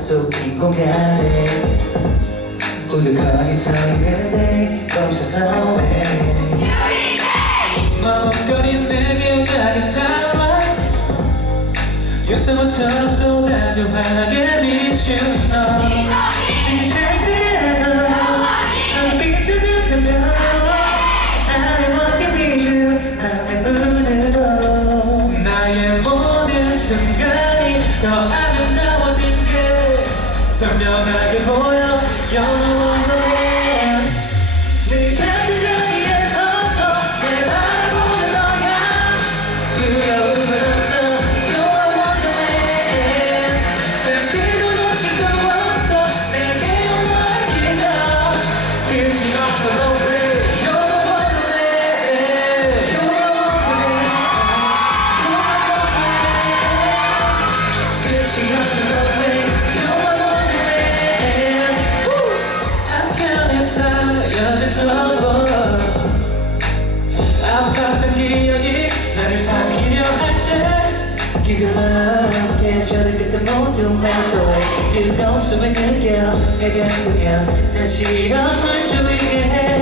약속이 공개하네 우두커니 서 있는데 멈춰서 왜 머뭇거린 내게 자리 사와 유성호처럼 쏟아져 환하게 비춘 너 선명하게 보여 계절을 끝에 모두 해도 뜨거운 숨을 느껴 해결되면 다시 일어설 수 있게 해.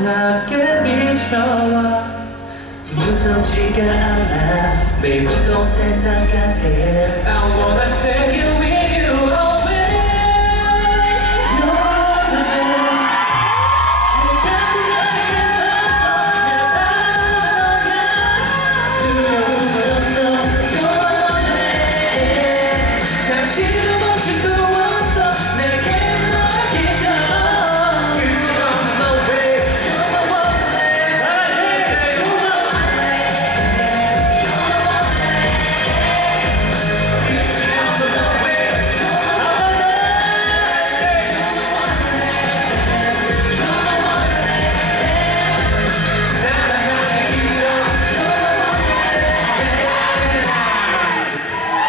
아름답게 비춰와 무섭지가 않아 내 뜨거운 세상 같아 I wanna stay here with you always 너는 내가 잡아가 두려울 수 없어